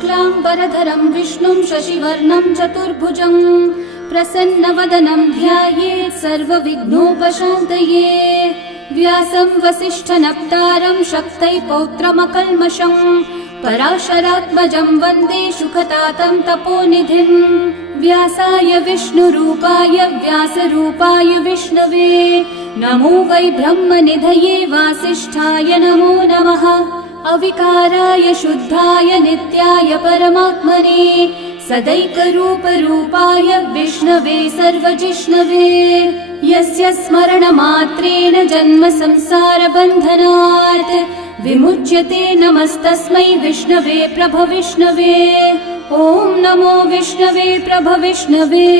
शुक्लाम्बरधरं विष्णुं शशिवर्णं चतुर्भुजं प्रसन्नवदनं ध्यायेत् सर्वविघ्नोपशान्तये। व्यासं वसिष्ठनप्तारं शक्तै पौत्रमकल्मषं पराशरात्मजं वन्दे शुकतातं तपोनिधिं। व्यासाय विष्णुरूपाय व्यासरूपाय विष्णवे नमो वै ब्रह्मनिधये वासिष्ठाय नमो नमः। अविकाराय शुद्धाय नित्याय परमात्मने सदैकरूपरूपाय विष्णवे सर्वजिष्णवे। यस्य स्मरणमात्रेण जन्म संसारबन्धनात् विमुच्यते नमस्तस्मै विष्णवे प्रभविष्णवे। ॐ नमो विष्णवे प्रभविष्णवे।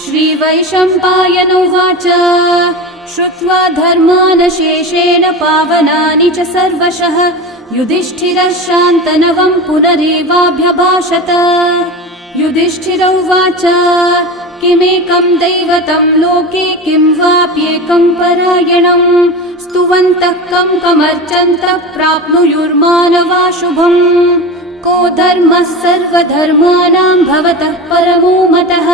श्रीवैशम्पायन उवाच श्रुत्वा धर्मान् शेषेण पावनानि च सर्वशः युधिष्ठिरः शान्तनवं पुनरेवाभ्यभाषत। युधिष्ठिर उवाच किमेकं दैवतं लोके किं वाप्येकं परायणं स्तुवन्तः कमर्चन्तः प्राप्नुयुर्मानवा शुभम्। को धर्मः सर्वधर्माणां भवतः परमो मतः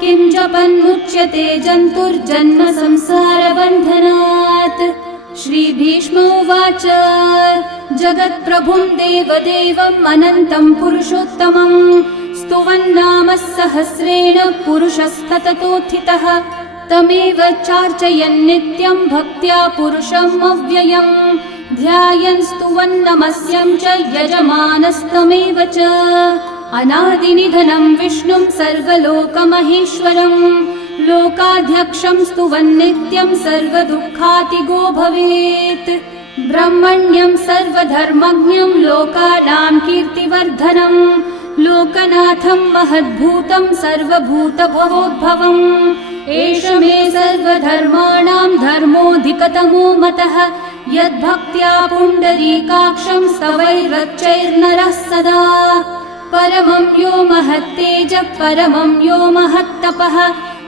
किं जपन्मुच्यते जन्तुर्जन्म संसारबन्धनात्। श्रीभीष्म उवाच जगत्प्रभुं देवदेवम् अनन्तं पुरुषोत्तमं स्तुवन्नामः सहस्रेण पुरुषस्तततोत्थितः तमेव चार्चयन् नित्यं भक्त्या पुरुषम् अव्ययम् ध्यायन् स्तुवन्नमस्यं च यजमानस्तमेव च। अनादिनिधनं विष्णुं सर्वलोकमहेश्वरं लोकाध्यक्षं स्तुवन्नित्यं सर्वदुःखातिगो भवेत्। ब्रह्मण्यं सर्वधर्मज्ञं लोकानां कीर्तिवर्धनं लोकनाथं महद्भूतं सर्वभूतभवोद्भवम्। एष मे सर्वधर्माणां धर्मोऽधिकतमो मतः यद्भक्त्या पुण्डरीकाक्षं स्तवैरर्चैर्नरः सदा। परमं यो महत्तेजः परमं यो महत्तपः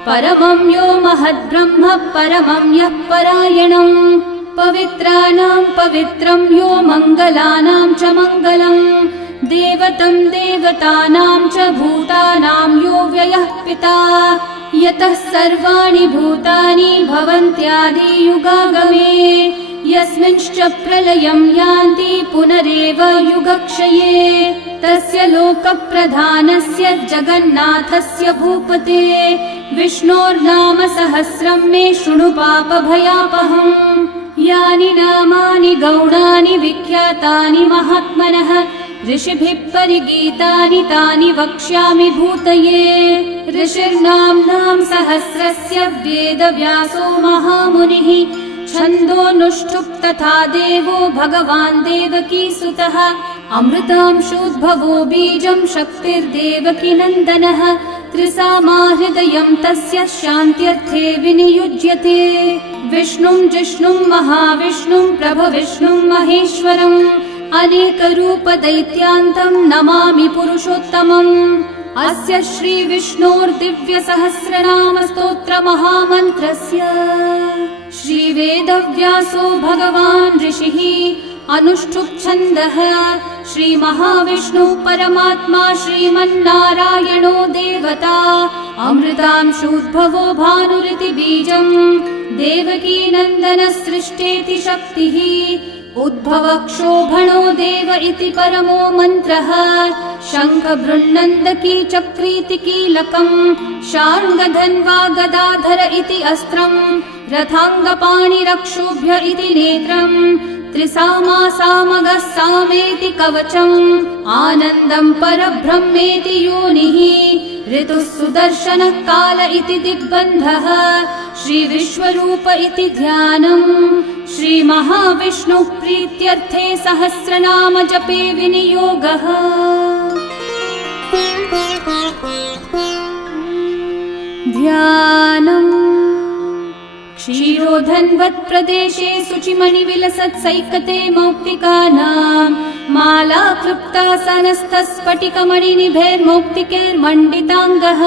परमं यो महद्ब्रह्म परमं यः परायणं पवित्राणां पवित्रं यो मङ्गलानां च मङ्गलं देवतं देवतानां च भूतानां यो व्ययः पिता यतः सर्वाणि भूतानि भवन्त्यादियुगागमे यस्मिंश्च प्रलयं यान्ति पुनरेव युगक्षये तस्य लोकप्रधानस्य जगन्नाथस्य भूपते विष्णोर्नाम सहस्रं मे शृणु पापभयापहम्। यानि नामानि गौणानि विख्यातानि महात्मनः ऋषिभिः परिगीतानि तानि वक्ष्यामि भूतये। ऋषिर्नाम्नां सहस्रस्य वेदव्यासो महामुनिः छन्दोऽनुष्ठुप् तथा देवो भगवान् देवकीसुतः अमृतांशोद्भवो बीजं शक्तिर्देवकी नन्दनः त्रिसामाहृदयं तस्य शान्त्यर्थे विनियुज्यते। विष्णुं जिष्णुं महाविष्णुं प्रभविष्णुं महेश्वरम् अनेकरूपदैत्यान्तं नमामि पुरुषोत्तमम्। अस्य श्रीविष्णोर्दिव्यसहस्रनामस्तोत्रमहामन्त्रस्य श्रीवेदव्यासो भगवान् ऋषिः अनुष्ठुप् श्रीमहाविष्णुः परमात्मा श्रीमन्नारायणो देवता अमृतांशोद्भवो भानुरिति बीजम् देवकी नन्दनसृष्टेति शक्तिः उद्भवक्षोभणो देव इति परमो मन्त्रः शङ्खबृन्नन्दकी चक्रीति कीलकम् शार्ङ्गधन्वा गदाधर इति अस्त्रम् रथाङ्गपाणिरक्षोभ्य इति नेत्रम् त्रिसामासामगः सामेति कवचम् आनन्दं परब्रह्मेति योनिः ऋतुः सुदर्शनः काल इति दिग्बन्धः श्रीविश्वरूप इति ध्यानम् श्रीमहाविष्णुः प्रीत्यर्थे सहस्रनाम जपे विनियोगः। ध्यानम् क्षीरोधन्वत्प्रदेशे शुचिमणिविलसत्सैकते मौक्तिकानां माला क्लृप्तासनस्थस्फटिकमणिनिभैर्मौक्तिकैर्मण्डिताङ्गः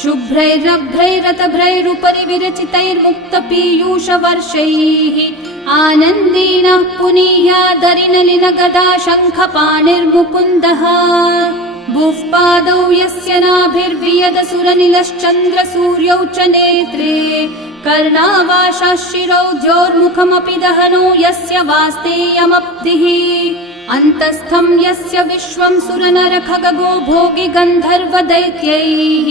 शुभ्रैरभ्रैरतभ्रैरुपरि विरचितैर्मुक्तपीयूषवर्षैः आनन्देन पुनीयादरिनलिन गदा शङ्खपाणिर्मुकुन्दः भुवपादौ यस्य नाभिर्वियदसुरनिलश्चन्द्रसूर्यौ च नेत्रे कर्णावाशाशिरौ द्योर्मुखमपि दहनो यस्य वास्तेयमब्धिः अन्तस्थं यस्य विश्वं सुरनरखगो भोगि गन्धर्वदैत्यैः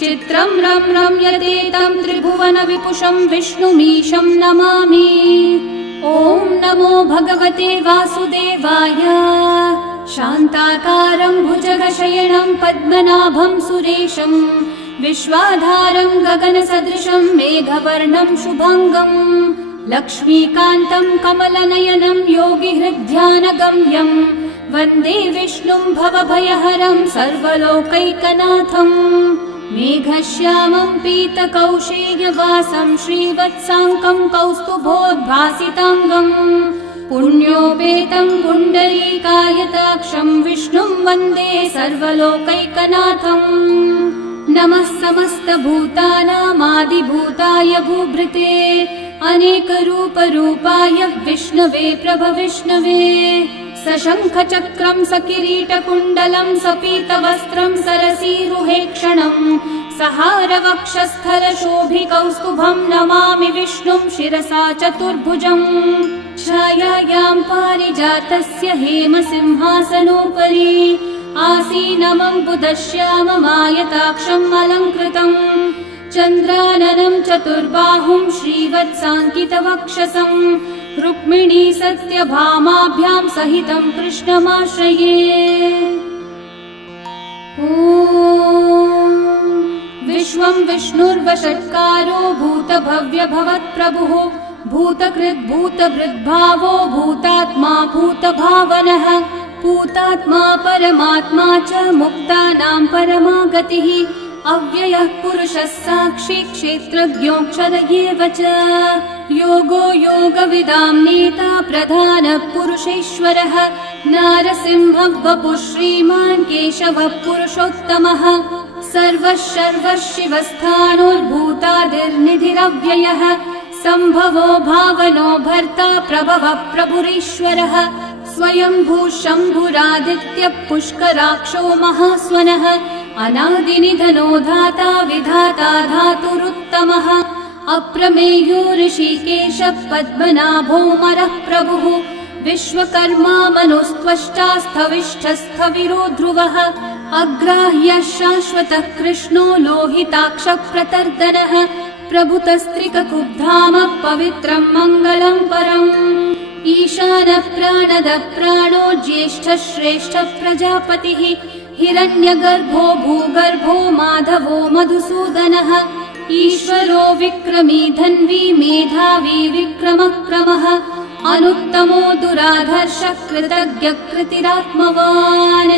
चित्रं रम्यते तं त्रिभुवन विपुषं विष्णुमीशं नमामि। ॐ नमो भगवते वासुदेवाय। शान्ताकारं भुजगशयनं पद्मनाभं सुरेशं विश्वाधारं गगनसदृशं मेघवर्णं शुभाङ्गं लक्ष्मीकान्तं कमलनयनं योगिहृद्ध्यानगम्यं वन्दे विष्णुं भवभयहरं सर्वलोकैकनाथम् मेघश्यामं पीतकौशेयवासं श्रीवत्साङ्कं कौस्तुभोद्भासिताङ्गं पुण्योपेतं पुण्डरीकायताक्षं विष्णुं वन्दे सर्वलोकैकनाथम् नमः समस्तभूतानामादिभूताय भूभृते अनेकरूपरूपाय विष्णवे प्रभविष्णवे सशङ्खचक्रं सकिरीटकुण्डलं सपीतवस्त्रं सरसीरुहेक्षणं सहारवक्षस्थलशोभिकौस्तुभं नमामि विष्णुं शिरसा चतुर्भुजम् छायायां पारिजातस्य हेमसिंहासनोपरि आसीनमम्बुदश्याममायताक्षम् अलङ्कृतम् चन्द्राननं चतुर्बाहुं श्रीवत्साङ्कितवक्षसं रुक्मिणी सत्यभामाभ्यां सहितं कृष्णमाश्रये। ॐ विश्वं विष्णुर्वषट्कारो भूतभव्यभवत्प्रभुः भूतकृद्भूतभृद्भावो भूतात्मा भूतभावनः भूतात्मा परमात्मा च मुक्तानां परमा गतिः अव्ययः पुरुषः साक्षी क्षेत्रज्ञोऽक्षर एव च योगो योगविदां नेता प्रधानः पुरुषेश्वरः नारसिंहः वपुः श्रीमान् केशवः पुरुषोत्तमः सर्वः शिवस्थाणोर्भूतादिर्निधिरव्ययः सम्भवो भावनो भर्ता प्रभवः प्रभुरीश्वरः स्वयंभू शम्भुरादित्यः पुष्कराक्षो महास्वनः अनादिनिधनो धाता विधाता धातुरुत्तमः अप्रमेयो ऋषिकेशः पद्मनाभोऽमरः प्रभुः विश्वकर्मा मनुस्त्वष्टा स्थविष्ठस्थविरो ध्रुवः अग्राह्यः शाश्वतः कृष्णो लोहिताक्षः प्रतर्दनः प्रभुतस्त्रिककुब्धामः पवित्रं मङ्गलं परम् ईशानः प्राणदः प्राणो ज्येष्ठः श्रेष्ठः प्रजापतिः हिरण्यगर्भो भूगर्भो माधवो मधुसूदनः ईश्वरो विक्रमी धन्वी मेधावी विक्रमक्रमः अनुत्तमो दुराधर्षः कृतज्ञः कृतिरात्मवान्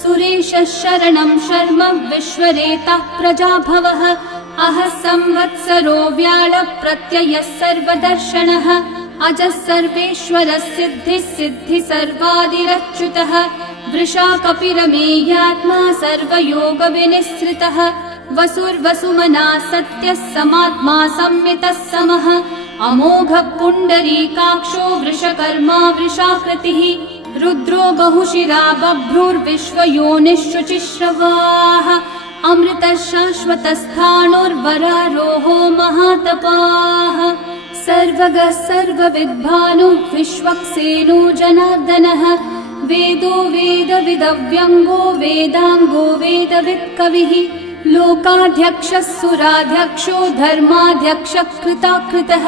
सुरेशः शरणं शर्म विश्वरेतः प्रजाभवः अहः संवत्सरो व्याळः प्रत्ययः सर्वदर्शनः अजः सर्वेश्वरः सिद्धिः सिद्धि सर्वादिरच्युतः वृषा कपिरमेयात्मा सर्वयोगविनिःसृतः वसुर्वसुमना सत्यः समात्मा संमितः समः अमोघः पुण्डरीकाक्षो वृषकर्मा वृषाकृतिः रुद्रो बहुशिरा बभ्रुर्विश्वयोनिःशुचिश्रवाः अमृतः शाश्वतस्थाणोर्वरारोहो महातपाः सर्वगः सर्वविद्भानुः विश्वक्सेनो जनार्दनः वेदो वेदविदव्यङ्गो वेदाङ्गो वेदवित्कविः लोकाध्यक्षः सुराध्यक्षो धर्माध्यक्षः कृताकृतः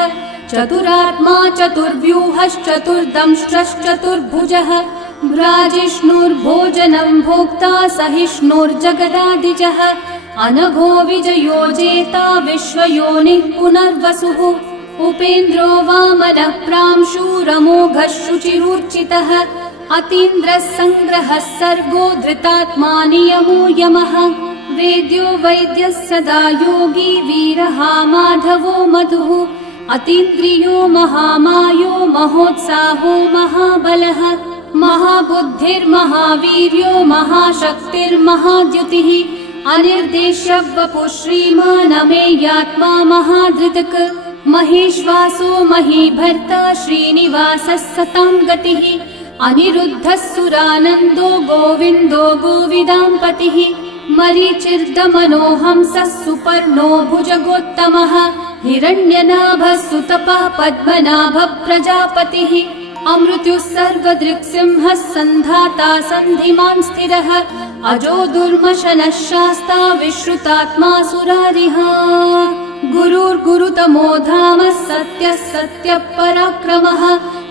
चतुरात्मा चतुर्व्यूहश्चतुर्दंष्ट्रश्चतुर्भुजः भ्राजिष्णुर्भोजनं भोक्ता सहिष्णुर्जगदादिजः अनघो विजयो जेता विश्वयोनिः पुनर्वसुः उपेन्द्रो वामनः प्रांशुरमोघः शुचिरूर्चितः अतीन्द्रः सङ्ग्रहः सर्गो धृतात्मा नियमो यमः वेद्यो वैद्यः सदा योगी वीरः माधवो मधुः अतीन्द्रियो महामायो महोत्साहो महाबलः महाबुद्धिर्महावीर्यो महाशक्तिर्महाद्युतिः अनिर्देश्य वपुः श्रीमान् अमेयात्मा महाधृतक् महेश्वासो महीभर्ता श्रीनिवासः सतां गतिः अनिरुद्धः सुरानन्दो गोविन्दो गोविदाम्पतिः मरीचिर्दमनोहंसः सुपर्णो भुजगोत्तमः हिरण्यनाभः सुतपः पद्मनाभः प्रजापतिः अमृत्युः सर्वदृक्सिंहः सन्धाता सन्धिमान् स्थिरः अजो दुर्मशनः शास्ता विश्रुतात्मा सुरारिः गुरुर्गुरुतमो धामः सत्यः सत्यः पराक्रमः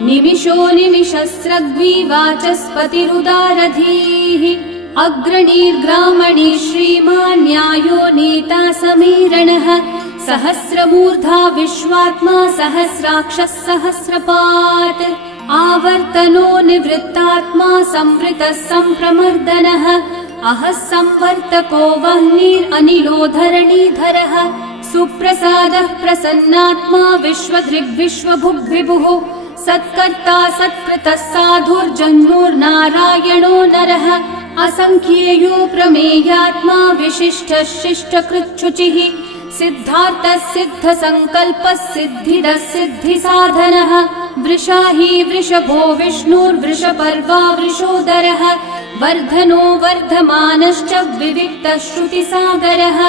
निमिषो निमिषस्रग्वी वाचस्पतिरुदारधीः अग्रणीर्ग्रामणी श्रीमान् न्यायो नेता समीरणः सहस्रमूर्धा विश्वात्मा सहस्राक्षः सहस्रपात् आवर्तनो निवृत्तात्मा संवृतः सम्प्रमर्दनः अहः संवर्तको वह्निरनिलो धरणीधरः सुप्रसादः प्रसन्नात्मा विश्वदृग्विश्वभुग्विभुः सत्कर्ता सत्कृतः साधुर्जन्मोर्नारायणो नरः असंख्येयो प्रमेयात्मा विशिष्टः शिष्टकृच्छुचिः सिद्धार्थः सिद्धसङ्कल्पः सिद्धिदः सिद्धिसाधनः वृषाही वृषभो विष्णुर्वृषपर्वा वृषोदरः वर्धनो वर्धमानश्च विविक्तः श्रुतिसागरः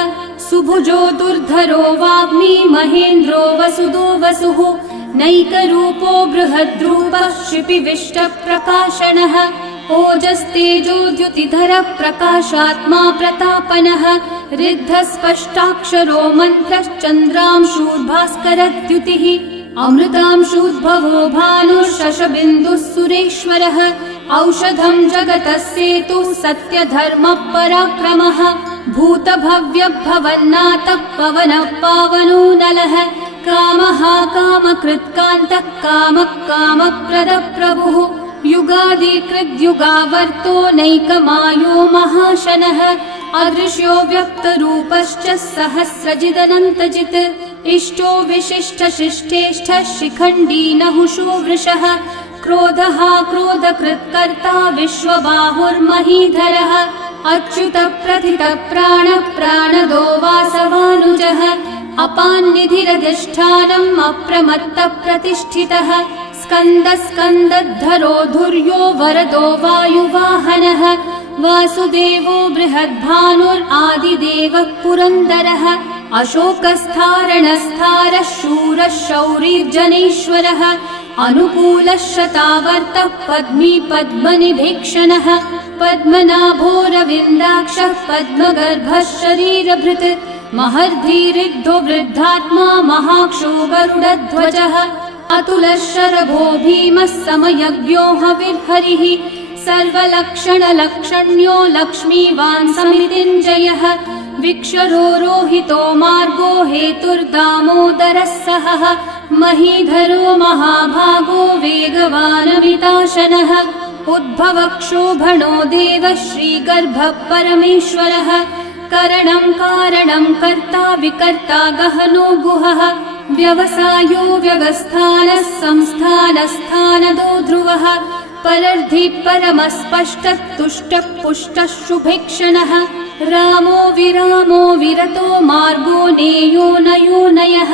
सुभुजो दुर्धरो वाग्मी महेन्द्रो वसुदो वसुः नैकरूपो बृहद्रूपः शिपिविष्टप्रकाशनः ओजस्तेजोद्युतिधरः प्रकाशात्मा प्रतापनः रिद्धस्पष्टाक्षरो मन्त्रश्चन्द्रांशूर्भास्करद्युतिः अमृतांशूद्भवो भानुः शशबिन्दुः सुरेश्वरः औषधं जगतः सेतुः सत्यधर्मः पराक्रमः भूतभव्यभवन्नाथः पवनः पावनो नलः कामः कामकृत्कान्तः कामः कामप्रदः प्रभुः युगादिकृद्युगावर्तो नैकमायो महाशनः अदृश्यो व्यक्तरूपश्च सहस्रजिदनन्तजित् इष्टो विशिष्टशिष्टेष्ठः शिखण्डी नहुषो वृषः क्रोधः क्रोधकृत्कर्ता विश्वबाहुर्महीधरः अच्युतः प्रथितः प्राणः प्राणदो वासवानुजः अपान्निधिरधिष्ठानम् अप्रमत्तः प्रतिष्ठितः स्कन्दः स्कन्दद्धरो धुर्यो वरदो वायुवाहनः वासुदेवो बृहद्भानुरादिदेवः पुरन्दरः अशोकस्थारणस्थारः शूरः शौरिर्जनेश्वरः अनुकूलः शतावर्तः पद्मी पद्मनिभीक्षणः पद्मनाभोरविन्दाक्षः पद्मगर्भः शरीरभृत् महर्धिरिग्धो वृद्धात्मा महाक्षो गरुडध्वजः अतुलः शरभो भीमः समयज्ञो हविर्हरिः सर्वलक्षणलक्षण्यो लक्ष्मीवान् समितिञ्जयः विक्षरो रोहितो मार्गो हेतुर्दामोदरः सहः महीधरो महाभागो वेगवानमिताशनः उद्भवक्षोभणो देवः श्रीगर्भः परमेश्वरः करणं कारणं कर्ता विकर्ता गहनो गुहः व्यवसायो व्यवस्थानः संस्थानस्थानदो ध्रुवः परर्धि परमस्पष्टः तुष्टः पुष्टः शुभेक्षणः रामो विरामो विरतो मार्गो नेयो नयो नयः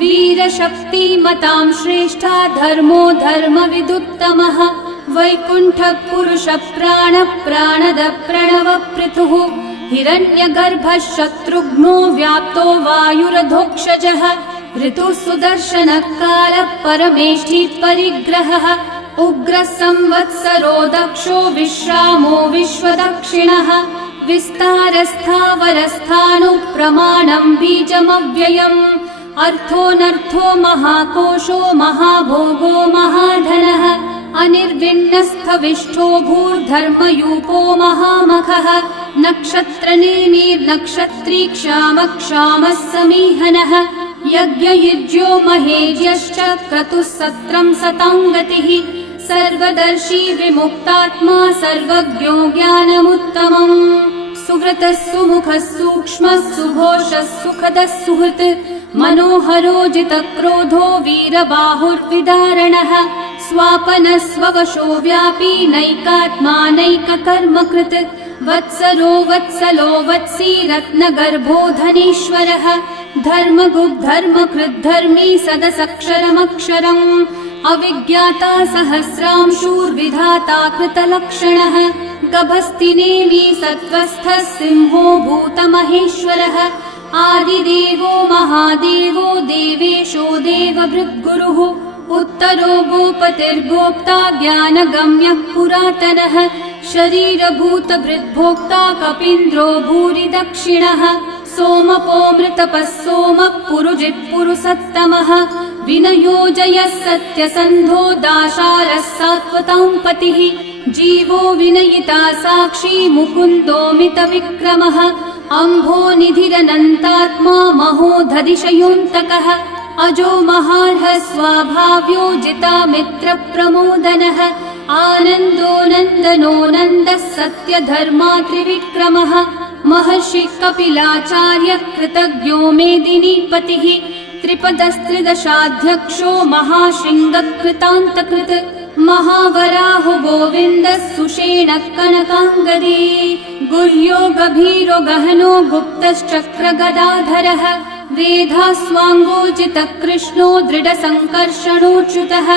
वीरशक्तिमतां श्रेष्ठा धर्मो धर्मविदुत्तमः वैकुण्ठः पुरुषः प्राणः प्राणदः प्रणवपृथुः हिरण्यगर्भः शत्रुघ्नो व्याप्तो वायुरधोक्षजः ऋतुः सुदर्शनः कालः परमेष्ठी परिग्रहः उग्रः संवत्सरो दक्षो विश्रामो विश्वदक्षिणः विस्तारस्थावरस्थानु प्रमाणं बीजमव्ययम् अर्थोऽनर्थो महाकोशो महाभोगो महाधनः अनिर्विण्णस्थविष्ठो भूर्धर्मयूपो महामखः नक्षत्रनेमिर्नक्षत्री क्षामः समीहनः यज्ञयुज्यो महेज्यश्च क्रतुः सत्रं सताङ्गतिः सर्वदर्शी विमुक्तात्मा सर्वज्ञो ज्ञानमुत्तमम् सुहृतः सुमुखः सूक्ष्मः सुघोषः सुखदः सुहृत् मनोहरो जितक्रोधो वीरबाहुर्विदारणः स्वापनः स्ववशो व्यापी नैकात्मा नैककर्मकृत् वत्सरो वत्सलो वत्सी रत्नगर्भो धनीश्वरः धर्मकृद्धर्मी सदसक्षरमक्षरम् अविज्ञाता सहस्रांशूर्विधाता कृतलक्षणः गभस्तिनेमि सत्त्वस्थः सिंहो भूतमहेश्वरः आदिदेवो महादेवो देवेशो देवभृद्गुरुः उत्तरो गोपतिर्गोप्ता ज्ञानगम्यः पुरातनः शरीरभूतभृद्भोक्ता कपीन्द्रो भूरि दक्षिणः सोमपो मृतपः सोमः पुरुजित्पुरुसत्तमः विनयोजयः सत्यसन्धो दाशारः सात्वतां पतिः जीवो विनयिता साक्षी मुकुन्दोमितविक्रमः अम्भो निधिरनन्तात्मा महोदधिशयोऽन्तकः अजो महार्हः स्वाभाव्यो जितामित्रप्रमोदनः आनन्दो नन्दनो नन्दः सत्यधर्मा त्रिविक्रमः महर्षिः कपिलाचार्यः कृतज्ञो मेदिनीपतिः त्रिपदस्त्रिदशाध्यक्षो महाशृङ्गकृतान्तकृत् महावराहो गोविन्दः सुषेणः कनकाङ्गदी गुह्यो गभीरो गहनो गुप्तश्चक्रगदाधरः वेधास्वाङ्गोजितः कृष्णो दृढसङ्कर्षणोच्युतः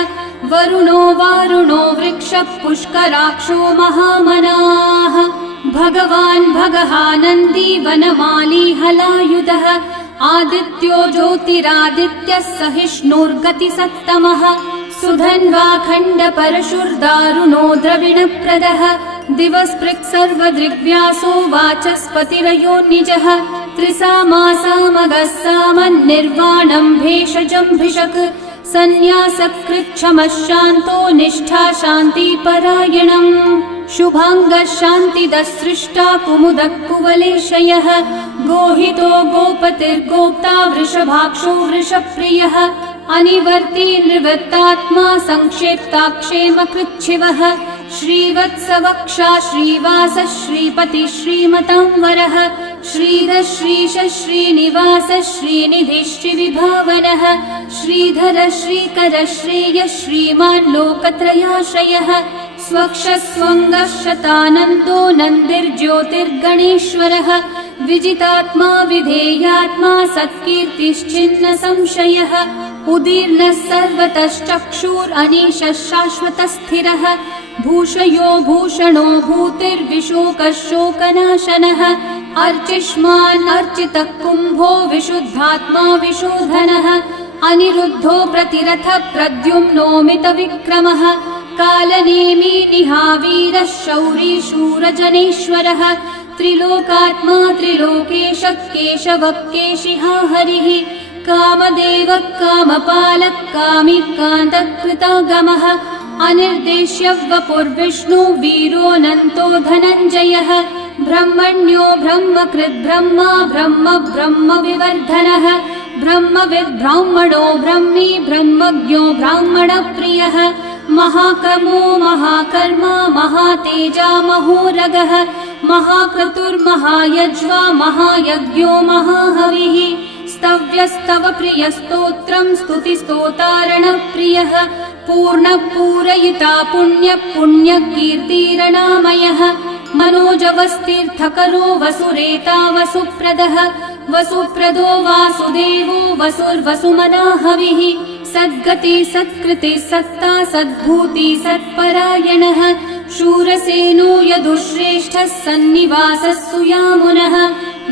वरुणो वारुणो वृक्षः पुष्कराक्षो महामनाः भगवान् भगहानन्दी वनमाली हलायुधः आदित्यो ज्योतिरादित्यः सहिष्णुर्गतिसत्तमः सुधन्वाखण्डपरशुर्दारुणो द्रविणप्रदः दिवस्पृक् सर्वदृग्व्यासो वाचस्पतिरयो निजः त्रिसामासामगः सामन्निर्वाणं भेषजम्भिषक् सन्न्यासकृच्छमः शान्तो निष्ठा शान्तिपरायणम् शुभाङ्गः शान्तिदः सृष्टा कुमुदः कुवलेशयः गोहितो गोपतिर्गोप्ता वृषभाक्षो वृषप्रियः अनिवर्ती निवृत्तात्मा संक्षेप्ताक्षेमकृच्छिवः श्रीवत्सवक्षा श्रीवासः श्रीपतिः श्रीमतांवरः श्रीधः श्रीशः श्रीनिवासः श्रीनिधिः श्रीविभावनः श्रीधरः श्रीकरः श्रेयः श्रीमान् लोकत्रयाश्रयः स्वक्षः स्वङ्गः शतानन्दो नन्दिर्ज्योतिर्गणेश्वरः विजितात्मा विधेयात्मा सत्कीर्तिश्चिन्न संशयः उदीर्णः सर्वतश्चक्षुरनीशः शाश्वतस्थिरः भूषयो भूषणो भूतिर्विशोकः शोकनाशनः अर्चिष्मान् अर्चितः कुम्भो विशुद्धात्मा विशोधनः अनिरुद्धो प्रतिरथः प्रद्युम्नोमितविक्रमः कालनेमी निहावीरः शौरी शूरजनेश्वरः त्रिलोकात्मा त्रिलोकेशः केशवः केशिहा हरिः कामदेवः कामपालः कामी कान्तकृतागमः अनिर्देश्य वपुर्विष्णु वीरोऽनन्तो धनञ्जयः ब्रह्मण्यो ब्रह्मकृद् ब्रह्मा ब्रह्म ब्रह्मविवर्धनः ब्रह्मविद् ब्राह्मणो ब्रह्मी ब्रह्मज्ञो ब्राह्मणप्रियः महाकर्मो महाकर्मा महातेजा महोरगः महाक्रतुर्महायज्वा महायज्ञो महाहविः स्तव्यस्तव प्रियस्तोत्रं स्तुतिस्तोतारणप्रियः पूर्णपूरयिता पुण्यकीर्तिरणामयः मनोजवस्तीर्थकरो वसुरेता वसुप्रदः वसुप्रदो वासुदेवो वसुर्वसुमनाहविः सद्गति सत्कृति सत्ता सद्भूति सत्परायणः शूरसेनो यदुश्रेष्ठः सन्निवासः सुयामुनः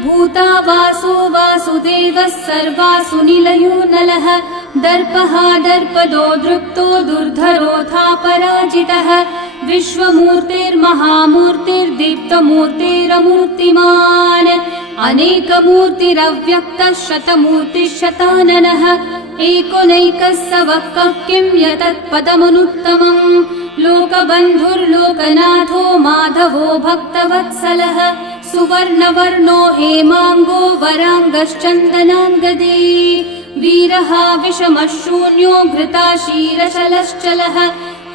भूता वासो वासुदेवः सर्वासु निलयो नलः दर्पः दर्पदो दृप्तो दुर्धरोऽथा पराजितः विश्वमूर्तिर्महामूर्तिर्दीप्तमूर्तिरमूर्तिमान् अनेकमूर्तिरव्यक्तः शतमूर्तिशताननः एकोनैकः स वः किं यतत्पदमनुत्तमम् लोकबन्धुर्लोकनाथो माधवो भक्तवत्सलः सुवर्णवर्णो हेमाङ्गो वराङ्गश्चन्दनाङ्गदे वीरः विषमः शून्यो घृताशीरशलश्चलः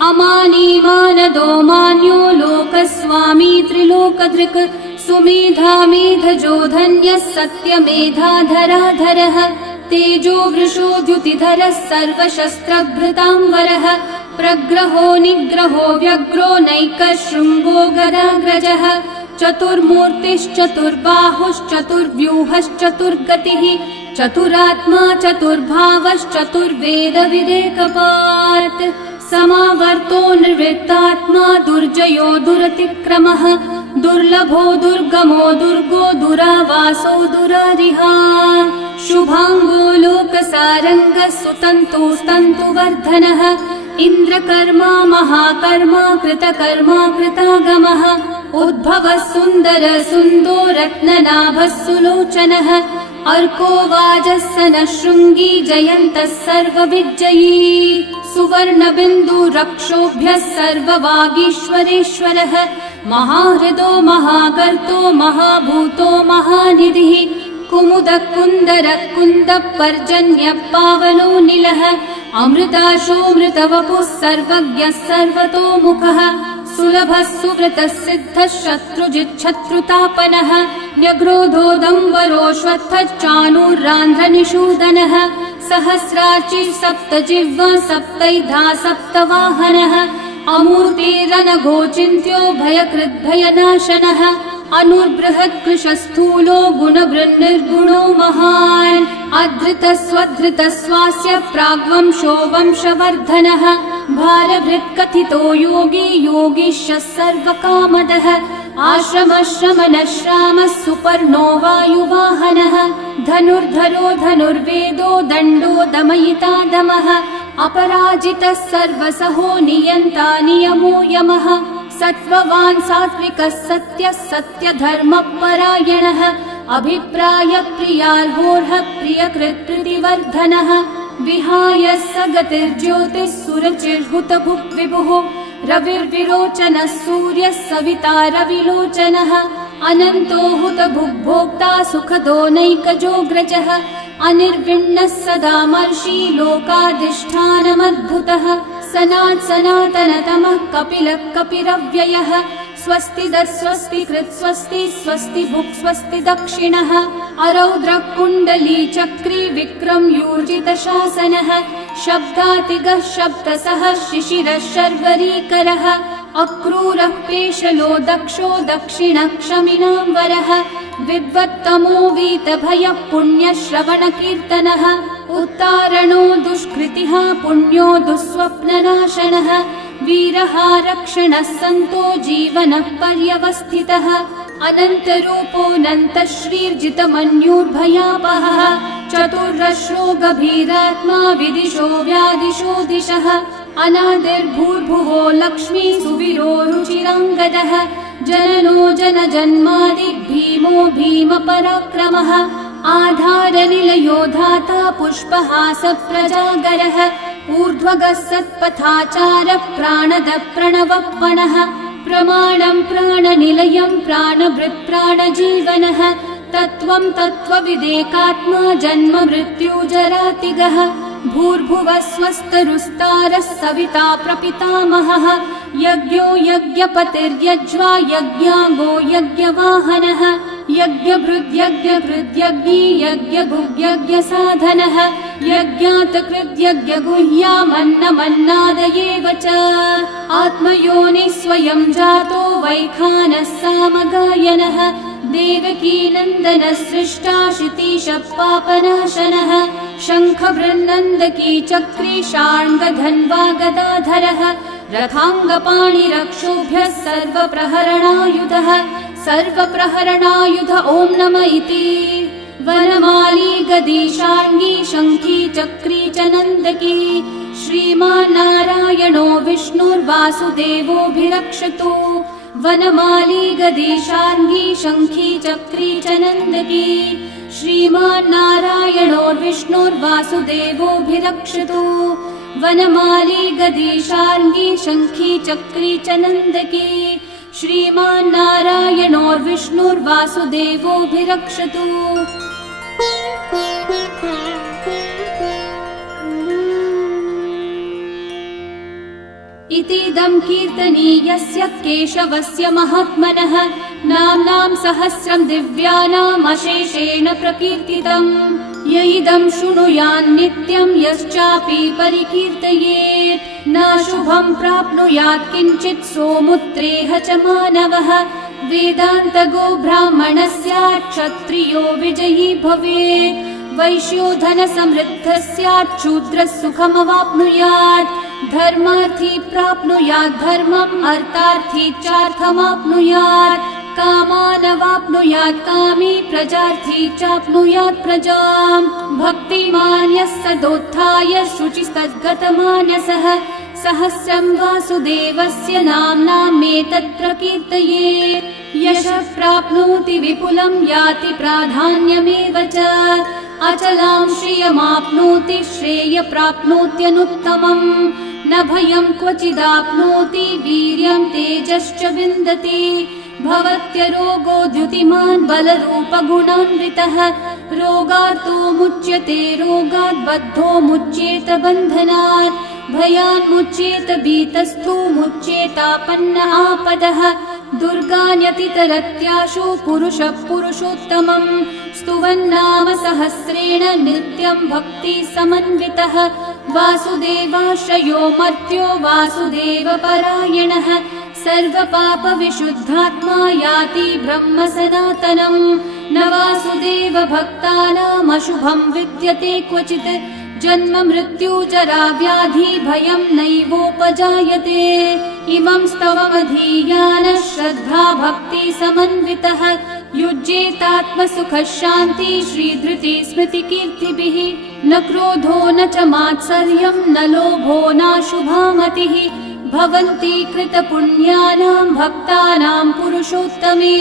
अमानी मानदो मान्यो लोकस्वामी त्रिलोकधृक् सुमेधा मेधजो धन्यः सत्यमेधाधराधरः तेजो वृषो द्युतिधरः सर्वशस्त्रभृतांवरः प्रग्रहो निग्रहो व्यग्रो नैकः शृङ्गो गदाग्रजः चतुर्मूर्तिश्चतुर्बाहुश्चतुर्व्यूहश्चतुर्गतिः चतुरात्मा चतुर्भावश्चतुर्वेदविदेकपात् समावर्तो निर्वृत्तात्मा दुर्जयो दुरतिक्रमः दुर्लभो दुर्गमो दुर्गो दुरावासो दुरारिहा शुभांगो लोकसारंगः सुतन्तुस्तन्तुवर्धनः इन्द्रकर्मा महाकर्मा कृतकर्मा कृतागमः उद्भवः सुन्दर सुन्दो रत्ननाभः सुलोचनः अर्को वाजस्सनः शृङ्गी जयन्तः सर्वविजयी सुवर्णबिन्दु रक्षोभ्यः सर्ववागीश्वरेश्वरः महाहृदो महागर्तो महाभूतो महानिधिः कुमुदः कुन्दरः कुन्दः पर्जन्यः पावनो निलः अमृताशोऽमृतवपुः सर्वज्ञः सर्वतोमुखः सुलभः सुव्रतः सिद्धः शत्रुजिच्छत्रुतापनः न्यग्रोधोदम्बरोऽश्वत्थः चाणूरान्ध्रनिषूदनः सहस्रार्ची सप्तजिह्वा सप्तैधा सप्तवाहनः अमूर्तिरनघोचिन्त्यो भयकृद्भयनाशनः अनुर्बृहत्कृशस्थूलो गुणभृन्निर्गुणो महान् अधृतस्वधृतस्वास्य प्राग्वंशो वंशवर्धनः भारभृत्कथितो योगी योगीशः सर्वकामदः आश्रमश्रमणश्रामः सुपर्णो वायुवाहनः धनुर्धरो धनुर्वेदो दण्डो दमयिता दमः अपराजितः सर्वसहो नियन्ता नियमो यमः सत्त्ववान् सात्विकः सत्यः सत्यधर्मपरायणः अभिप्राय प्रियार्होर्हः प्रियकृत्प्रीतिवर्धनः विहाय स गतिर्ज्योतिः सुरचिर्हुतभुक् विभुः रविर्विरोचनः सूर्यः सविता रविलोचनः अनन्तो हुतभुग्भोक्ता सुखदो नैकजोऽग्रजः अनिर्विण्णः सदा मर्षि लोकाधिष्ठानमद्भुतः सनात् सनातनतमः कपिलः कपिरव्ययः स्वस्तिदः स्वस्तिकृत् स्वस्ति स्वस्ति भुक् स्वस्ति दक्षिणः अरौद्रः कुण्डली चक्री विक्रम यूर्जितशासनः शब्दातिगः शब्दसः शिशिरः शर्वरीकरः अक्रूरः पेशलो दक्षो दक्षिणः क्षमिनाम्बरः विद्वत्तमो वीतभयः पुण्यश्रवणकीर्तनः उत्तारणो दुष्कृतिः पुण्यो दुःस्वप्ननाशनः वीरः रक्षणः सन्तो जीवनः पर्यवस्थितः अनन्तरूपोऽनन्तश्रीर्जितमन्युर्भयापहः चतुर्रश्रो गभीरात्मा विदिशो व्यादिशो दिशः अनादिर्भूर्भुवो लक्ष्मी सुवीरो रुचिराङ्गदः जननो जनजन्मादि भीमो भीमपराक्रमः आधारनिलयो धाता पुष्पहास प्रजागरः ऊर्ध्वगः सत्पथाचारः प्राणदः प्रणवपणः प्रमाणं प्राणनिलयं प्राणभृत् प्राणजीवनः तत्त्वं तत्त्वविदेकात्मा जन्म मृत्युजरातिगः भूर्भुवः स्वस्तरुस्तारः सविता प्रपितामहः यज्ञो यज्ञपतिर्यज्वा यज्ञाङ्गो यज्ञवाहनः यज्ञभृद्यज्ञकृद्यज्ञी यज्ञभुग्यज्ञसाधनः यज्ञातकृद्यज्ञगुह्यामन्नमन्नादयेव च आत्मयोनिः स्वयं जातो वैखानः सामगायनः देवकीनन्दनः सृष्टा शितीशः पापनाशनः शङ्खबृन्नन्दकी चक्री शार्ङ्गधन्वा गदाधरः रथाङ्गपाणिरक्षोभ्यः सर्वप्रहरणायुधः सर्वप्रहरणायुध ॐ नम इति वनमाली गदी शार्ङ्गी शङ्खी चक्री च नन्दकी श्रीमान्नारायणो विष्णुर्वासुदेवोऽभिरक्षतु वनमाली गदी शार्ङ्गी शङ्खी चक्री च नन्दकी श्रीमान्नारायणो विष्णुर्वासुदेवोऽभिरक्षतु वनमाली गदी शार्ङ्गी शङ्खी चक्री च नन्दकी श्रीमान्नारायणो विष्णुर्वासुदेवोऽभिरक्षतु इतीदं कीर्तनीयस्य केशवस्य महात्मनः नाम्नां सहस्रं दिव्यानाम् अशेषेण प्रकीर्तितम् य इदं शृणुयान् नित्यं यश्चापि परिकीर्तयेत् नाशुभं प्राप्नुयात् किञ्चित् सोमुत्रेह च मानवः वेदान्तगो ब्राह्मणः स्यात् क्षत्रियो विजयी भवेत् वैश्योधन समृद्धः स्यात् शूद्रः सुखमवाप्नुयात् धर्मार्थी प्राप्नुयात् धर्मम् अर्थार्थी चार्थमाप्नुयात् कामानवाप्नुयात् कामी प्रजार्थी चाप्नुयात् प्रजाम् भक्तिमान्यः सदोत्थाय शुचिस्तद्गतमानसः सहस्रं वासुदेवस्य नाम्नामेतत् प्रकीर्तये यशः प्राप्नोति विपुलं याति प्राधान्यमेव च अचलां श्रियमाप्नोति श्रेय प्राप्नोत्यनुत्तमम् न भयं क्वचिदाप्नोति वीर्यं तेजश्च विन्दति भवत्यरोगो द्युतिमान् बलरूपगुणान्वितः रोगार्तो मुच्यते रोगात् बद्धो मुच्येत बन्धनात् भयान्मुच्येत भीतस्थो मुच्येतापन्न आपदः दुर्गान्यतितरत्याशु पुरुषः पुरुषोत्तमम् स्तुवन्नाम सहस्रेण नित्यं भक्ति समन्वितः वासुदेवाश्रयो मर्त्यो वासुदेवपरायणः सर्वपापविशुद्धात्मा याति ब्रह्म सनातनम् न वासुदेव भक्तानामशुभं विद्यते क्वचित् जन्म मृत्यु जरा व्याधि भयं नैवोपजायते इमं स्तवमधीयानः श्रद्धा भक्ति समन्वितः युज्येतात्मसुखः शान्ति श्रीधृति स्मृतिकीर्तिभिः न क्रोधो न च मात्सर्यं न लोभो नाशुभामतिः भवन्ति कृतपुण्यानां भक्तानां पुरुषोत्तमे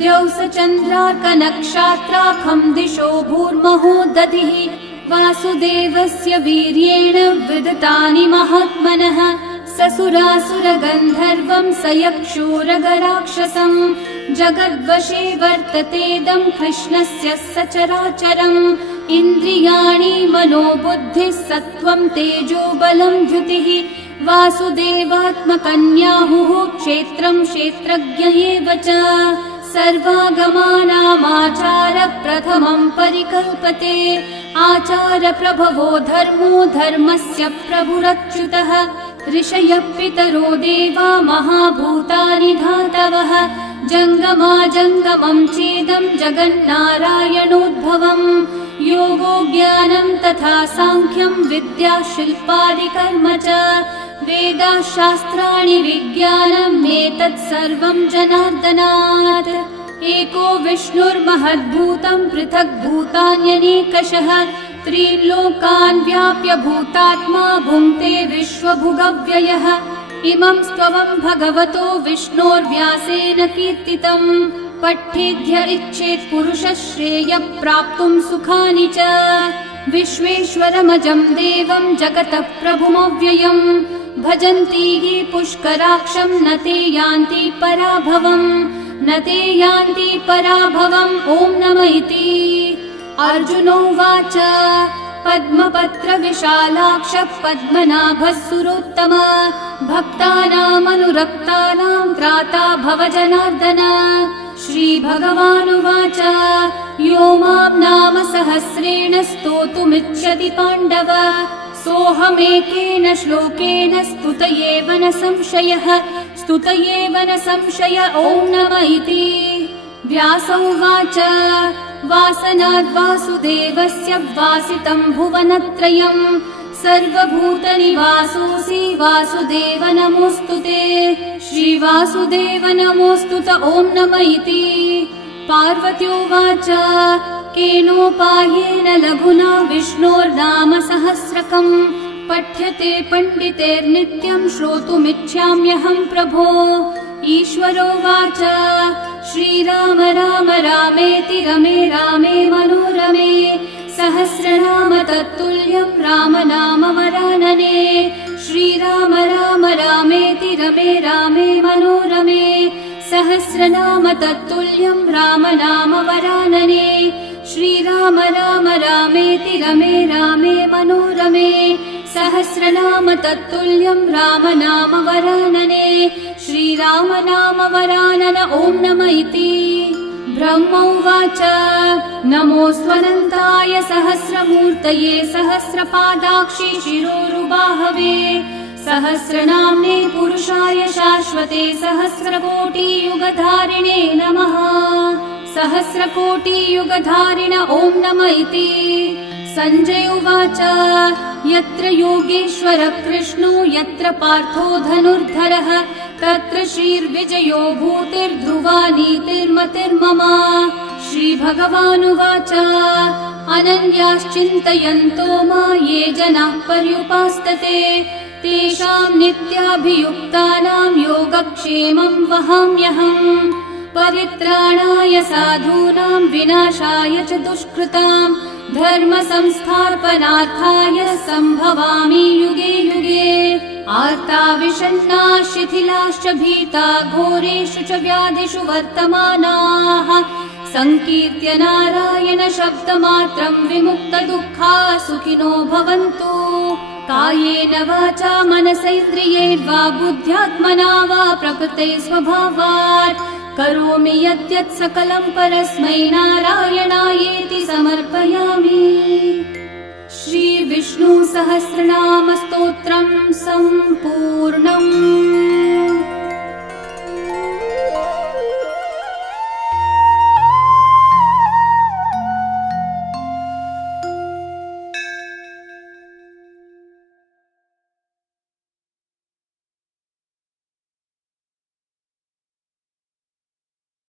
द्यौसचन्द्रार्कनक्षत्राखं दिशो भूर्महो दधिः वासुदेवस्य वीर्येण विदतानि महात्मनः ससुरासुरगन्धर्वं सयक्षूरगराक्षसं जगद्वशे वर्ततेदं कृष्णस्य सचराचरम् इन्द्रियाणि मनोबुद्धिः सत्त्वं तेजो बलं द्युतिः वासुदेवात्मकन्याहुः क्षेत्रं क्षेत्रज्ञ एव च सर्वागमानामाचार प्रथमं परिकल्पते आचार प्रभवो धर्मो धर्मस्य प्रभुरच्युतः ऋषयः पितरो देवा महाभूतानि धातवः जङ्गमाजङ्गमं चेदं जगन्नारायणोद्भवम् योगो ज्ञानं तथा साङ्ख्यं विद्या शिल्पादिकर्म च वेदाः शास्त्राणि विज्ञानम् एतत् सर्वं जनार्दनात् एको विष्णुर्महद्भूतं पृथक् भूतान्यनेकशः त्रीन् लोकान् व्याप्य भूतात्मा भुङ्क्ते विश्वभुगव्ययः इमं स्तवं भगवतो विष्णोर्व्यासेन कीर्तितम् पठ्येद्य इच्छेत् पुरुषः श्रेयः प्राप्तुं सुखानि च विश्वेश्वरमजं देवं जगतः प्रभुमव्ययम् भजन्ति ये पुष्कराक्षं न ते यान्ति पराभवम् न ते यान्ति पराभवम् ॐ नमः इति अर्जुनोवाच पद्मपत्रविशालाक्षः पद्मनाभः सुरोत्तम भक्तानामनुरक्तानां त्राता भव जनार्दन श्रीभगवानुवाच यो मां नाम सहस्रेण स्तोतुमिच्छति पाण्डव सोऽहमेकेन श्लोकेन स्तुत एव न संशयः स्तुत एव न संशय ॐ नमः इति व्यास उवाच वासनाद्वासुदेवस्य वासितं भुवनत्रयम् सर्वभूतनिवासोऽसि वासुदेव नमोऽस्तु ते श्रीवासुदेव नमोऽस्तु ॐ नमः इति पार्वत्योवाच केनोपायेन लघुना विष्णोर्नाम सहस्रकम् पठ्यते पण्डितेर्नित्यं श्रोतुमिच्छाम्यहं प्रभो ईश्वरोवाच श्रीराम राम रामेति रमे रामे मनोरमे सहस्रनाम तत्तुल्यं राम नाम वरानने श्रीराम राम रामेति रमे रामे मनोरमे सहस्रनाम तत्तुल्यं राम नाम वरानने श्रीराम राम रामेति रमे रामे मनोरमे सहस्रनाम तत्तुल्यं राम नाम वरानने श्रीराम नाम वरानन ॐ नमः इति ब्रह्म उवाच नमोऽस्त्वनन्ताय सहस्रमूर्तये सहस्रपादाक्षि शिरोरुबाहवे सहस्रनाम्ने पुरुषाय शाश्वते सहस्रकोटियुगधारिणे नमः सहस्रकोटियुगधारिण ॐ नम इति। सञ्जय उवाच यत्र योगेश्वर कृष्णो यत्र पार्थो धनुर्धरः तत्र श्रीर्विजयो भूतिर्ध्रुवा नीतिर्मतिर्मम। श्रीभगवानुवाच अनन्याश्चिन्तयन्तो मा ये जनाः पर्युपासते तेषां नित्याभियुक्तानां योगक्षेमं वहाम्यहम्। परित्राणाय साधूनां विनाशाय च दुष्कृतां धर्म संस्थापनार्थाय सम्भवामि युगे युगे। आर्ता विषण्णा शिथिलाश्च भीता घोरेषु च व्याधिषु वर्तमानाः संकीर्त्य नारायण शब्दमात्रं विमुक्तदुःखा सुखिनो भवन्तु। कायेन वाचा मनसैन्द्रियैर्वा बुद्ध्यात्मना वा प्रकृते स्वभावात् करोमि यद्यत् सकलं परस्मै नारायणायेति समर्पयामि। श्री विष्णु सहस्रनाम स्तोत्रम् सम्पूर्णम्।